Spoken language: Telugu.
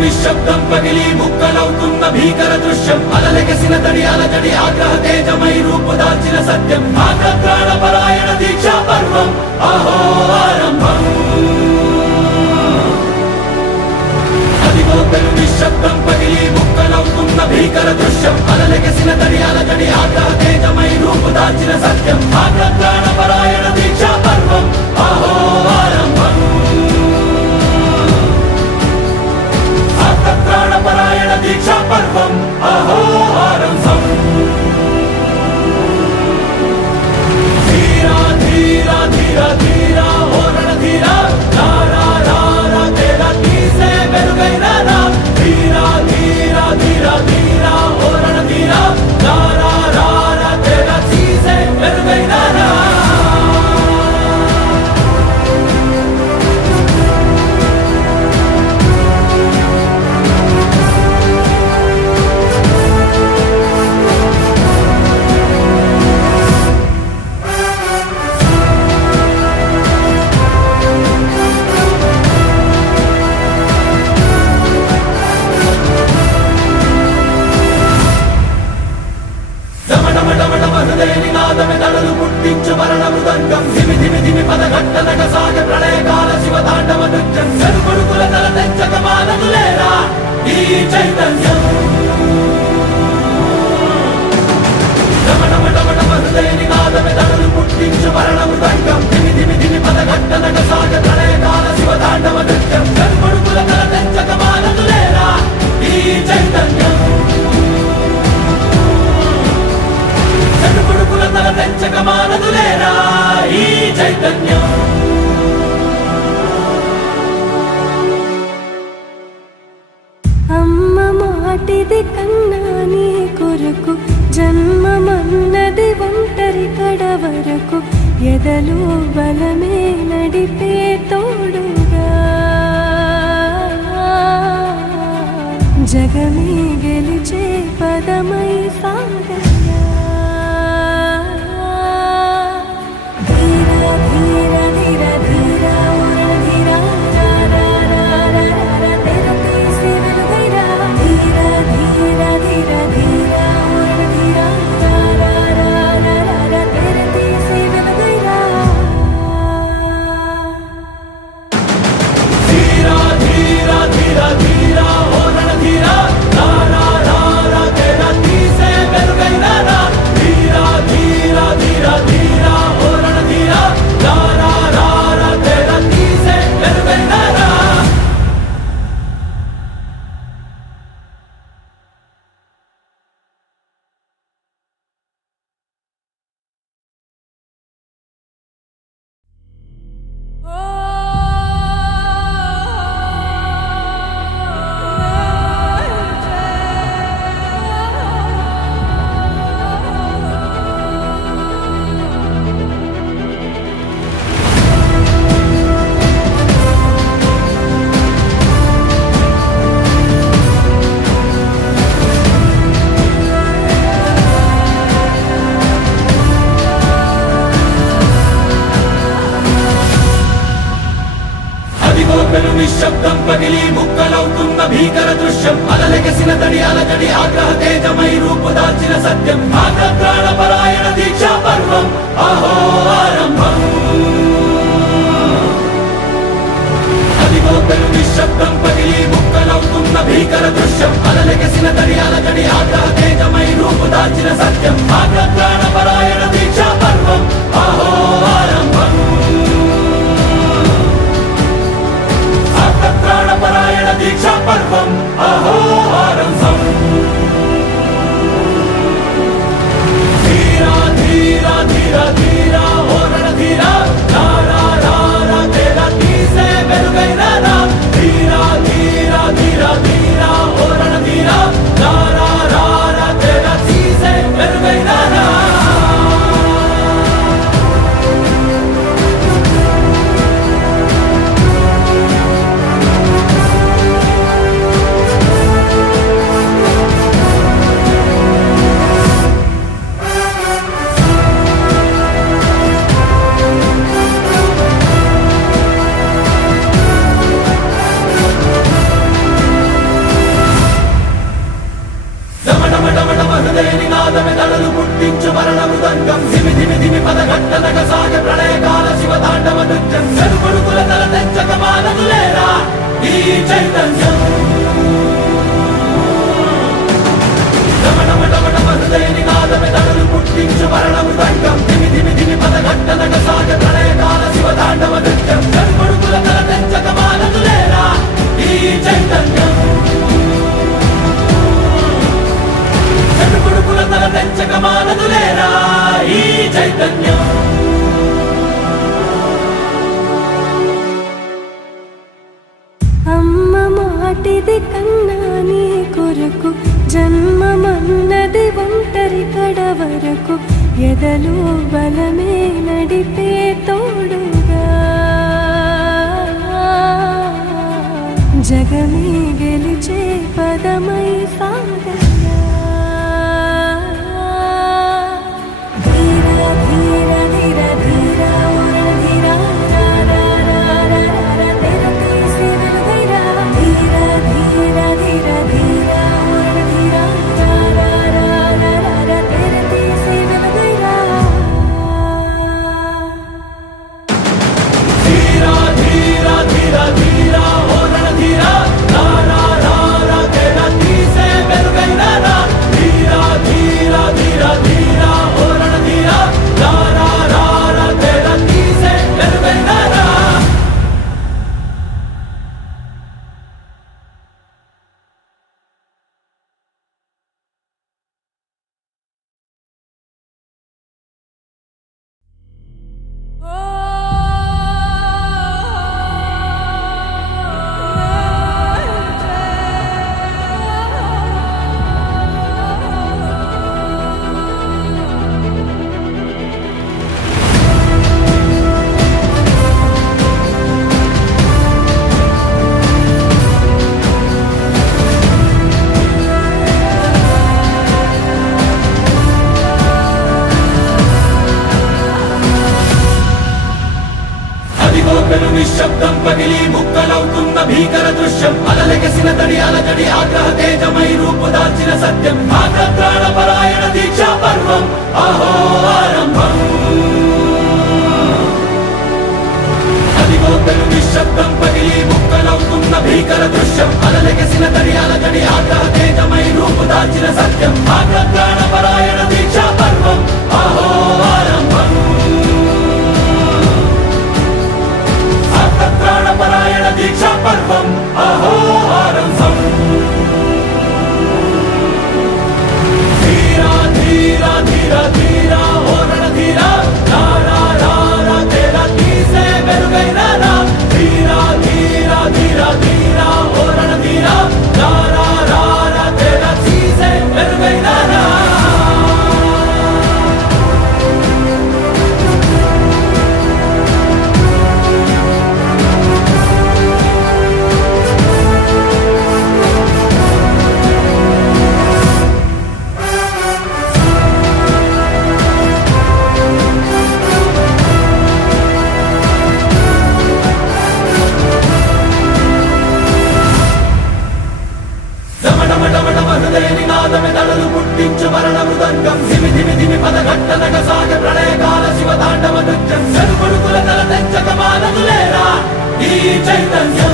నిశ్శబ్దం పగిలి ముక్కలవుతున్న భీకర దృశ్యం అలలెగసిన తడి అలజడి ఆగ్రహ తేజమై రూపుదాల్చిన సత్యం ఆగ్రహ పరాయణ దీక్షా పర్వం అహో ఆరంభం అదిగోపెను నిశ్శబ్దం పగిలి ముక్కలవుతున్న భీకర దృశ్యం అలలెగసిన తడి అలజడి ఆగ్రహ తేజమై రూపుదాల్చిన సత్యం ఆగ్రహ పరాయణ దీక్షా పర్వం అహో ఆరంభం ప్రాణపరాయణ దీక్షా పర్వం అహో ఆరంభం ధీరా ధీరా ధీరా ధీరా ఓ రణధీరా రారా రారా తేరా తీసే వెలుగైనా రా ధీరా ధీరా ధీరా ధీరా ఓ రణధీరా రారా రారా తేరా తీసే వెలుగైనా రా నినాదమెదడలు పుట్టించు మరణ మృదంగం ధిమి ధిమి ధిమి పదఘట్టనగ సాగ ప్రళయకాల శివ తాండవ నృత్యం చెరుకొడుకుల తల తెచ్చక మానదులేరా ఈ చైతన్యం డమడమడమడమ హృదయ నినాదమెదడలు పుట్టించు మరణ మృదంగం ధిమి ధిమి ధిమి పదఘట్టనగ సాగ ప్రళయకాల శివ తాండవ నృత్యం చెరుకొడుకుల తల తెచ్చక మానదులేరా ఈ చైతన్యం కొడుకుల తల తెచ్చక మానదులేరా ఈ చైతన్యం అమ్మ మాటిది కన్నా నీ కొరకు జన్మమన్నది ఒంటరి కడ వరకు ఎదలు బలమే నడిపే తోడుగా జగమే గెలిచే పదమై సాగ నిశ్శబ్దం పగిలి ముక్కలవుతున్న భీకర దృశ్యం అలలెగసిన తడి అలజడి ఆగ్రహ తేజమై రూపుదాల్చిన సత్యం ఆగ్రహ పరాయణ దీక్షా పర్వం అహో ఆరంభం అదిగోపెను నిశ్శబ్దం పగిలి ముక్కలవుతున్న భీకర దృశ్యం అలలెగసిన తడి అలజడి ఆగ్రహ తేజమై రూపుదాల్చిన సత్యం ఆగ్రహ పరాయణ దీక్షా పర్వం అహో ఆరంభం ప్రాణపరాయణ దీక్షా పర్వం అహో ఆరంభం ధీరా ధీరా ధీరా ధీరా ఓ రణధీరా చైతన్యం హృదయనినాదమే తడులు పుట్టించు మరణ మృదంగం ధిమి ధిమి ధిమి పదఘట్టనగ సాగ ప్రళయకాల శివతాండవ నృత్యం కనుకొడుకుల తల తెంచక మానదులేరా ఈ చైతన్యం కనుకొడుకుల తల తెంచక మానదులేరా ఈ చైతన్యం అమ్మ మాటిది కన్నా నీ కొరకు జన్మమన్నది ఒంటరి కడ వరకు ఎదలు బలమే నడిపే తోడుగా జగమే గెలిచే పదమై సాగగా ధీర ధీర ధీర ధీర ఓరణ ధీర రా రా రా రా రా తెర తీసి వెలుగైరా ధీర ధీర ధీర ధీర ఓరణ ధీర రా రా రా రా రా తెర తీసి వెలుగైరా ధీరా ధీరా ధీరా ధీరా ఓ రణధీరా రా రా రా రా తెర తీసే వెలుగైరా రా ధీరా ధీరా ధీరా ధీరా ఓ రణధీరా రా రా రా రా తెర తీసే వెలుగైరా రా అదిగో పెను నిశ్శబ్దం పగిలి ముక్కలవుతున్న భీకర దృశ్యం అలలెగసిన తడి అలజడి ఆగ్రహ తేజమై రూపుదాల్చిన సత్యం ఆగ్రత్రాణ పరాయణ దీక్షా పర్వం అహో ఆరంభం అదిగో పెను నిశ్శబ్దం పగిలి ముక్కలవుతున్న భీకర దృశ్యం అలలెగసిన తడి అలజడి ఆగ్రహ తేజమై రూపుదాల్చిన సత్యం ఆగ్రత్రాణ పరాయణ దీక్షా పర్వం అహో ఆరంభం ప్రాణపరాయణ దీక్షా పర్వం అహో ఆరంభం ధీరా ధీరా ధీరా ధీరా ఓ రణధీరా రా రా రా రా తెర తీసే వెలుగైరా రా ధీరా ధీరా ధీరా ధీరా ఓ రణధీరా రా రా రా రా తెర తీసే వెలుగైరా రా హృదయనినాదమే తడులు పుట్టించు మరణ మృదంగం ధిమి ధిమి ధిమి పదఘట్టనగ సాగ ప్రళయకాల శివతాండవ నృత్యం కనుకొడుకుల తల తెంచక మానదులేరా ఈ చైతన్యం